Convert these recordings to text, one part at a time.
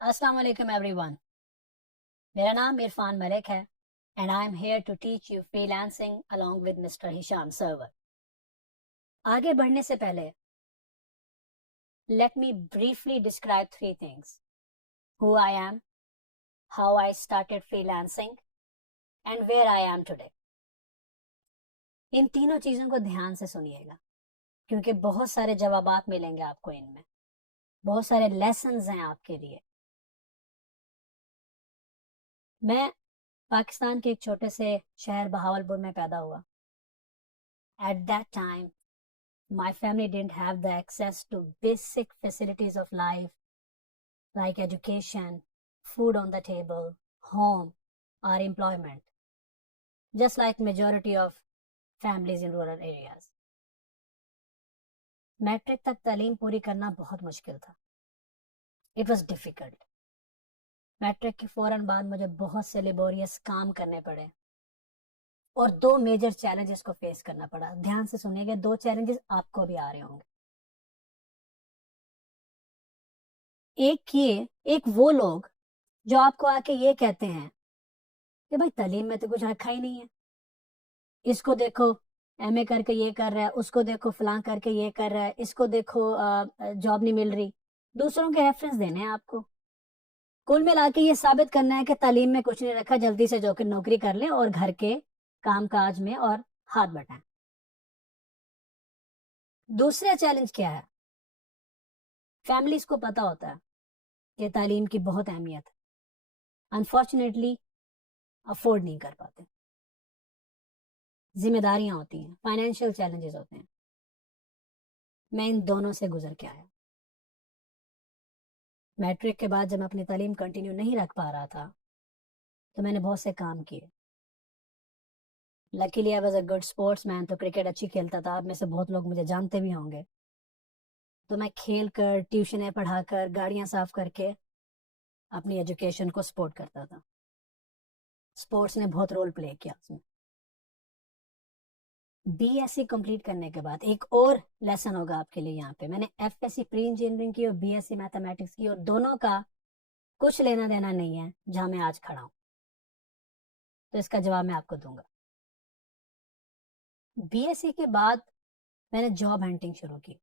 अस्सलाम वालेकुम एवरीवन। मेरा नाम इरफान मलिक है and I am here to teach you freelancing along with mister Hisham Sarwar. आगे बढ़ने से पहले let me briefly describe three things: who I am, how I started freelancing and where I am today. इन तीनों चीज़ों को ध्यान से सुनिएगा क्योंकि बहुत सारे जवाबात मिलेंगे आपको, इनमें बहुत सारे लेसन्स हैं आपके लिए। मैं पाकिस्तान के एक छोटे से शहर बहावलपुर में पैदा हुआ। At that time my family didn't have the access to basic facilities of life like education, food on the table, home, or employment, just like majority of families in rural areas. Matric तक तालीम पूरी करना बहुत मुश्किल था। It was difficult. Matric के फौरन बाद मुझे बहुत से लेबोरियस काम करने पड़े और दो मेजर चैलेंजेस को फेस करना पड़ा। ध्यान से सुनिएगा, दो चैलेंजेस आपको भी आ रहे होंगे। एक वो लोग जो आपको आके ये कहते हैं कि भाई तालीम में तो कुछ रखा ही नहीं है, इसको देखो एमए करके ये कर रहा है, उसको देखो फलां करके ये कर रहा है, इसको देखो जॉब नहीं मिल रही। दूसरों के रेफरेंस देने हैं आपको। कुल मिला के ये साबित करना है कि तालीम में कुछ नहीं रखा, जल्दी से जो कि नौकरी कर ले और घर के काम काज में और हाथ बटाएं। दूसरा चैलेंज क्या है? फैमिलीज को पता होता है कि तालीम की बहुत अहमियत है, अनफॉर्चुनेटली अफोर्ड नहीं कर पाते। जिम्मेदारियां होती हैं, फाइनेंशियल चैलेंजेस होते हैं। मैं इन दोनों से गुजर के आया। मैट्रिक के बाद जब मैं अपनी तालीम कंटिन्यू नहीं रख पा रहा था तो मैंने बहुत से काम किए। Luckily I was a good sportsman, तो क्रिकेट अच्छी खेलता था। आप में से बहुत लोग मुझे जानते भी होंगे। तो मैं खेल कर, ट्यूशनें पढ़ाकर, गाड़ियां साफ करके अपनी एजुकेशन को सपोर्ट करता था। स्पोर्ट्स ने बहुत रोल प्ले किया उसमें। बीएससी कंप्लीट करने के बाद एक और लेसन होगा आपके लिए यहाँ पे। मैंने एफएससी प्री इंजीनियरिंग की और बीएससी मैथमेटिक्स की, और दोनों का कुछ लेना देना नहीं है जहां मैं आज खड़ा हूं। तो इसका जवाब मैं आपको दूंगा। बीएससी के बाद मैंने जॉब हंटिंग शुरू की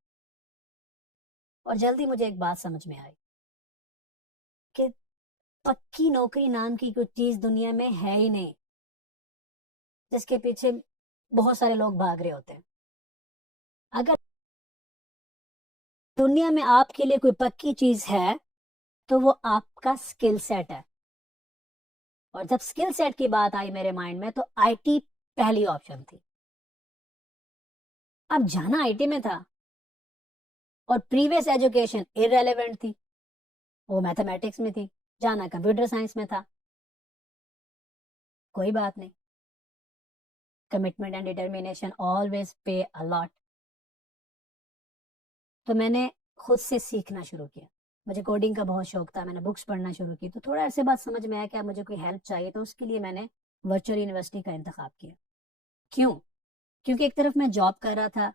और जल्दी मुझे एक बात समझ में आई कि पक्की नौकरी नाम की कुछ चीज दुनिया में है ही नहीं, जिसके पीछे बहुत सारे लोग भाग रहे होते हैं। अगर दुनिया में आपके लिए कोई पक्की चीज है तो वो आपका स्किल सेट है। और जब स्किल सेट की बात आई मेरे माइंड में तो आईटी पहली ऑप्शन थी। अब जाना आईटी में था और प्रीवियस एजुकेशन इररेलेवेंट थी, वो मैथमेटिक्स में थी, जाना कंप्यूटर साइंस में था। कोई बात नहीं, कमिटमेंट एंड डिटर्मिनेशन ऑलवेज पे अ लॉट। तो मैंने खुद से सीखना शुरू किया। मुझे कोडिंग का बहुत शौक था, मैंने बुक्स पढ़ना शुरू की। तो थोड़ा ऐसे बात समझ में आया कि मुझे कोई हेल्प चाहिए, तो उसके लिए मैंने वर्चुअल यूनिवर्सिटी का इंतखाब किया। क्यों? क्योंकि एक तरफ मैं जॉब कर रहा था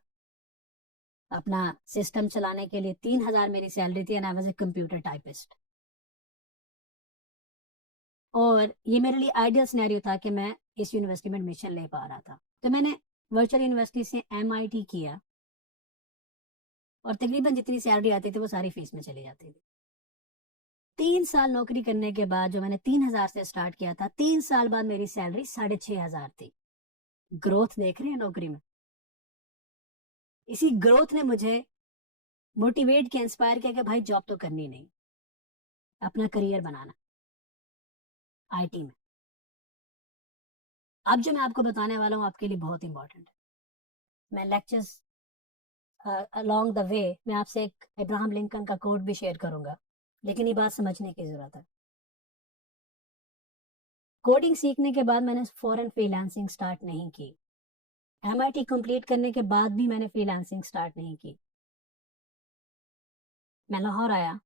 अपना सिस्टम चलाने के लिए, 3,000 मेरी सैलरी थी and I was a computer typist. और ये मेरे लिए आइडियल सिनेरियो था कि मैं इस यूनिवर्सिटी में एडमिशन ले पा रहा था। तो मैंने वर्चुअल यूनिवर्सिटी से एमआईटी किया और तकरीबन जितनी सैलरी आती थी वो सारी फीस में चली जाती थी। 3 साल नौकरी करने के बाद, जो मैंने 3,000 से स्टार्ट किया था, 3 साल बाद मेरी सैलरी 6,500 थी। ग्रोथ देख रहे हैं नौकरी में? इसी ग्रोथ ने मुझे मोटिवेट किया, इंस्पायर किया कि भाई जॉब तो करनी नहीं, अपना करियर बनाना आईटी में। अब जो मैं आपको बताने वाला हूँ आपके लिए बहुत इंपॉर्टेंट है। मैं लेक्चर्स अलोंग द वे मैं आपसे एक अब्राहम लिंकन का कोट भी शेयर करूंगा, लेकिन ये बात समझने की जरूरत है। कोडिंग सीखने के बाद मैंने फॉरेन फ्रीलांसिंग स्टार्ट नहीं की। एमआईटी कंप्लीट करने के बाद भी मैंने फ्रीलांसिंग स्टार्ट नहीं की। मैं लाहौर आया,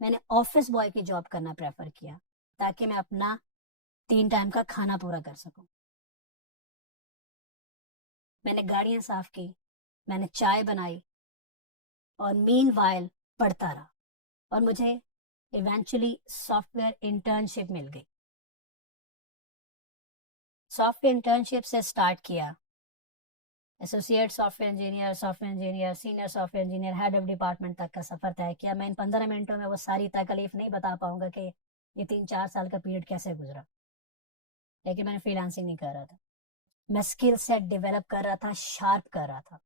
मैंने ऑफिस बॉय की जॉब करना प्रेफर किया ताकि मैं अपना 3 टाइम का खाना पूरा कर सकूं। मैंने गाड़ियां साफ की, मैंने चाय बनाई और मीन वाइल पढ़ता रहा। और मुझे इवेंचुअली सॉफ्टवेयर इंटर्नशिप मिल गई। सॉफ्टवेयर इंटर्नशिप से स्टार्ट किया, associate software engineer, senior software engineer, head of department तक का सफर तय किया। मैं इन 15 मिनटों में वो सारी तकलीफ नहीं बता पाऊंगा कि ये 3-4 साल का पीरियड कैसे गुजरा, लेकिन मैंने फ्रीलांसिंग नहीं कर रहा था, मैं स्किल सेट डेवलप कर रहा था, शार्प कर रहा था।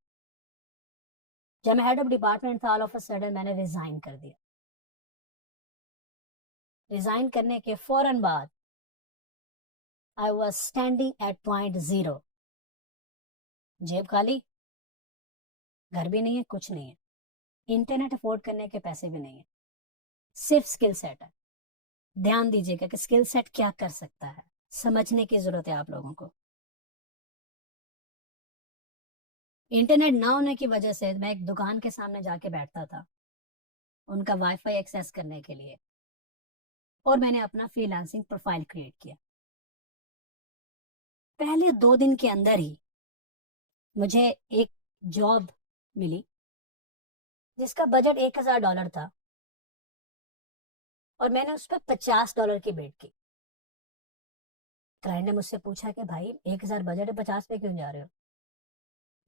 जब मैं हेड ऑफ डिपार्टमेंट था, ऑल ऑफ अ सडन मैंने रिजाइन कर दिया। रिजाइन करने के फौरन बाद I was standing at point 0, जेब खाली, घर भी नहीं है, कुछ नहीं है, इंटरनेट अफोर्ड करने के पैसे भी नहीं है, सिर्फ स्किल सेट है। ध्यान दीजिएगा कि स्किल सेट क्या कर सकता है, समझने की जरूरत है आप लोगों को। इंटरनेट ना होने की वजह से मैं एक दुकान के सामने जाके बैठता था उनका वाईफाई एक्सेस करने के लिए, और मैंने अपना फ्रीलांसिंग प्रोफाइल क्रिएट किया। पहले 2 दिन के अंदर ही मुझे एक जॉब मिली जिसका बजट $1000 था, और मैंने उस पर $50 की बेट की। क्लाइंट ने मुझसे पूछा कि भाई 1000 बजट है, 50 पे क्यों जा रहे हो?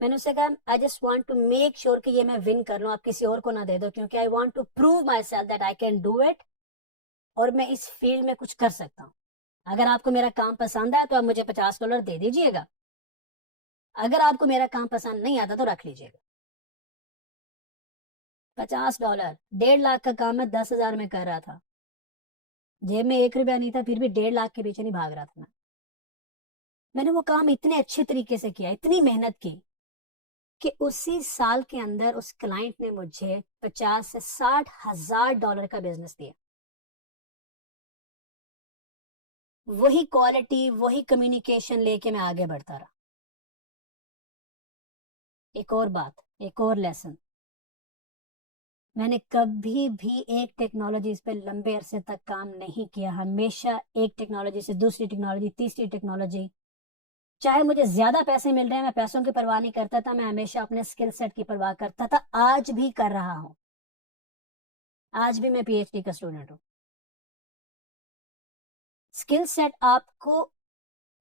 मैंने उससे कहा I just want to make sure कि ये मैं विन कर लूं, आप किसी और को ना दे दो, क्योंकि I want to prove myself that I can do it, और मैं इस फील्ड में कुछ कर सकता हूँ। अगर आपको मेरा काम पसंद है तो आप मुझे $50 दे दीजिएगा, अगर आपको मेरा काम पसंद नहीं आता तो रख लीजिएगा। $50, 1.5 लाख का काम मैं 10,000 में कर रहा था, जेब में 1 रुपया नहीं था, फिर भी 1.5 लाख के पीछे नहीं भाग रहा था मैं। मैंने वो काम इतने अच्छे तरीके से किया, इतनी मेहनत की, कि उसी साल के अंदर उस क्लाइंट ने मुझे 50 से $60,000 का बिजनेस दिया। वही क्वालिटी, वही कम्युनिकेशन लेके मैं आगे बढ़ता रहा। एक और बात, एक और लेसन, मैंने कभी भी एक टेक्नोलॉजी पे लंबे अरसे तक काम नहीं किया। हमेशा एक टेक्नोलॉजी से दूसरी टेक्नोलॉजी, तीसरी टेक्नोलॉजी, चाहे मुझे ज्यादा पैसे मिल रहे हैं, मैं पैसों की परवाह नहीं करता था, मैं हमेशा अपने स्किल सेट की परवाह करता था। आज भी कर रहा हूं, आज भी मैं पीएचडी का स्टूडेंट हूं। स्किल सेट आपको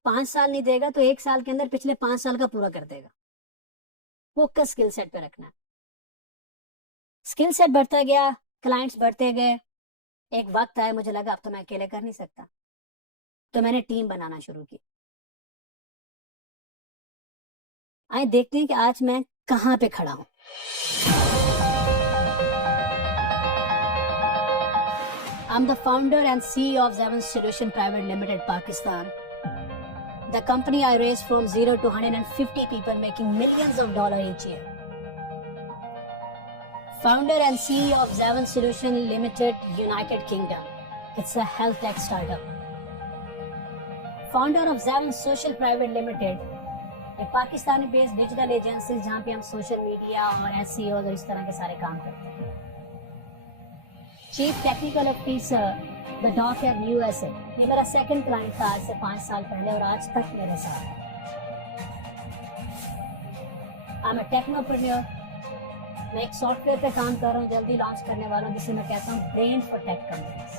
5 साल नहीं देगा तो 1 साल के अंदर पिछले 5 साल का पूरा कर देगा। फोकस स्किल सेट पे रखना है। स्किल सेट बढ़ता गया, क्लाइंट्स बढ़ते गए, एक वक्त आया मुझे लगा अब तो मैं अकेले कर नहीं सकता, तो मैंने टीम बनाना शुरू की। आइए देखते हैं कि आज मैं कहां पे खड़ा हूं। I'm the founder and CEO of Zeven Solution Private Limited, Pakistan. The company I raised from 0 to 150 people making millions of dollars each year. Founder and CEO of Zeven Solution Limited, United Kingdom. It's a health tech startup. Founder of Zeven Social Private Limited, एक Pakistani based digital agency जहां पे हम social media और SEO और इस तरह के सारे काम करते हैं। Chief technical officer the doctor USA, ये मेरा सेकंड क्लाइंट था आज से 5 साल पहले, और आज तक मेरे साथ है। आई एम अ टेक्नोप्रेन्योर, मैं एक सॉफ्टवेयर पे काम कर रहा हूँ, जल्दी लॉन्च करने वाला हूँ, जिसे मैं कहता हूँ brain for tech companies.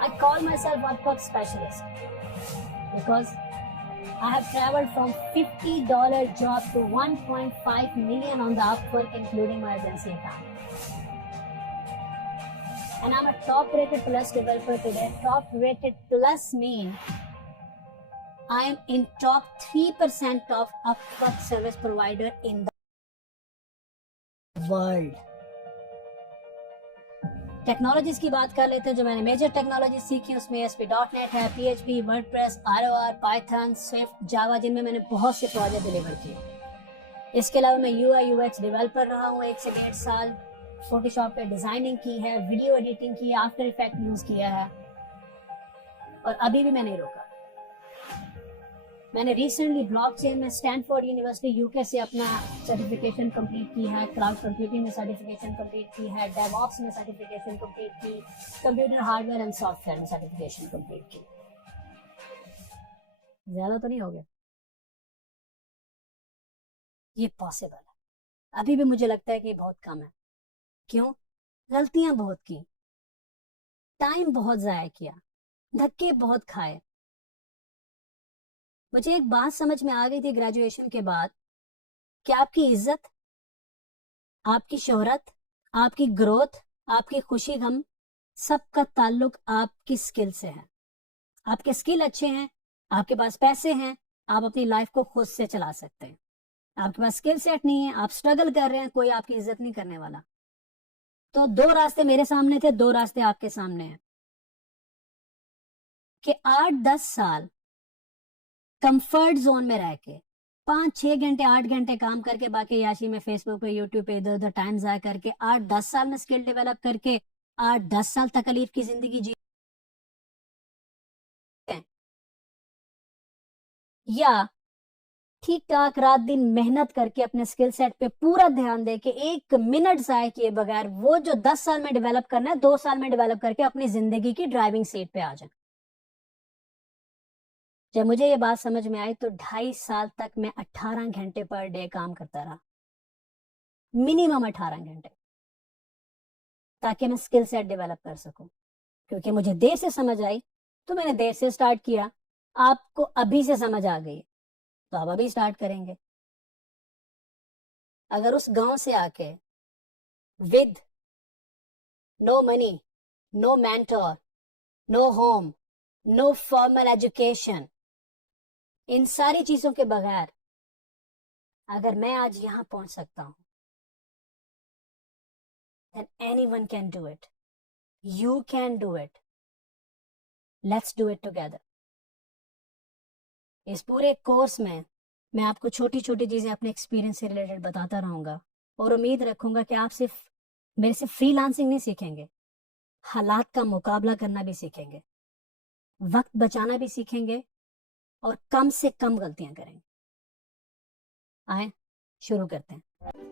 I call my self work specialist because I have traveled from $50 job to 1.5 million on the Upwork, including my agency account. And I'm a top-rated plus developer today. Top-rated plus means I am in top 3% of Upwork service provider in the world. Technologies की बात कर लेते हैं। जो मैंने major technology सीखी उसमें ASP.NET है, PHP, WordPress, ROR, Python, Swift, Java, जिनमें मैंने बहुत से प्रोजेक्ट डिलीवर किए। इसके अलावा मैं UI UX डेवलपर रहा हूँ 1 से 1.5 साल। फोटोशॉप पे डिजाइनिंग की है, वीडियो एडिटिंग की है, आफ्टर इफेक्ट यूज किया है, और अभी भी मैं नहीं रोका। मैंने रिसेंटली ब्लॉकचेन में स्टैनफोर्ड यूनिवर्सिटी यूके से अपना सर्टिफिकेशन कंप्लीट की है, क्लाउड कंप्यूटिंग में सर्टिफिकेशन कंप्लीट की है, डेवऑप्स में सर्टिफिकेशन कंप्लीट की, कंप्यूटर हार्डवेयर एंड सॉफ्टवेयर में सर्टिफिकेशन कंप्लीट की। ज्यादा तो नहीं हो गया? ये पॉसिबल है। अभी भी मुझे लगता है कि बहुत कम है। क्यों? गलतियां बहुत की, टाइम बहुत जाया किया, धक्के बहुत खाए। मुझे एक बात समझ में आ गई थी ग्रेजुएशन के बाद कि आपकी इज्जत, आपकी शोहरत, आपकी ग्रोथ, आपकी खुशी गम, सबका ताल्लुक आपकी स्किल से है। आपके स्किल अच्छे हैं, आपके पास पैसे हैं, आप अपनी लाइफ को खुद से चला सकते हैं। आपके पास स्किल सेट नहीं है, आप स्ट्रगल कर रहे हैं, कोई आपकी इज्जत नहीं करने वाला। तो दो रास्ते मेरे सामने थे, दो रास्ते आपके सामने हैं कि 8-10 साल कंफर्ट जोन में रह के 5-6 घंटे 8 घंटे काम करके बाकी याशी में फेसबुक पे यूट्यूब पे इधर उधर टाइम जाया करके 8-10 साल में स्किल डेवलप करके 8-10 साल तकलीफ की जिंदगी जी, या ठीक ठाक रात दिन मेहनत करके अपने स्किल सेट पे पूरा ध्यान दे के 1 मिनट जाए किए बगैर वो जो 10 साल में डेवलप करना है 2 साल में डेवलप करके अपनी जिंदगी की ड्राइविंग सीट पे आ जाए। जब मुझे ये बात समझ में आई तो 2.5 साल तक मैं 18 घंटे पर डे काम करता रहा, मिनिमम 18 घंटे, ताकि मैं स्किल सेट डेवलप कर सकूं। क्योंकि मुझे देर से समझ आई तो मैंने देर से स्टार्ट किया। आपको अभी से समझ आ गई तो आप अभी स्टार्ट करेंगे। अगर उस गांव से आके with no money, no mentor, no home, no formal education, इन सारी चीजों के बगैर अगर मैं आज यहां पहुंच सकता हूं, then anyone can do it. You can do it. Let's do it together. इस पूरे कोर्स में मैं आपको छोटी छोटी चीजें अपने एक्सपीरियंस से रिलेटेड बताता रहूंगा और उम्मीद रखूंगा कि आप सिर्फ मेरे से फ्रीलांसिंग नहीं सीखेंगे, हालात का मुकाबला करना भी सीखेंगे, वक्त बचाना भी सीखेंगे और कम से कम गलतियां करेंगे। आए शुरू करते हैं।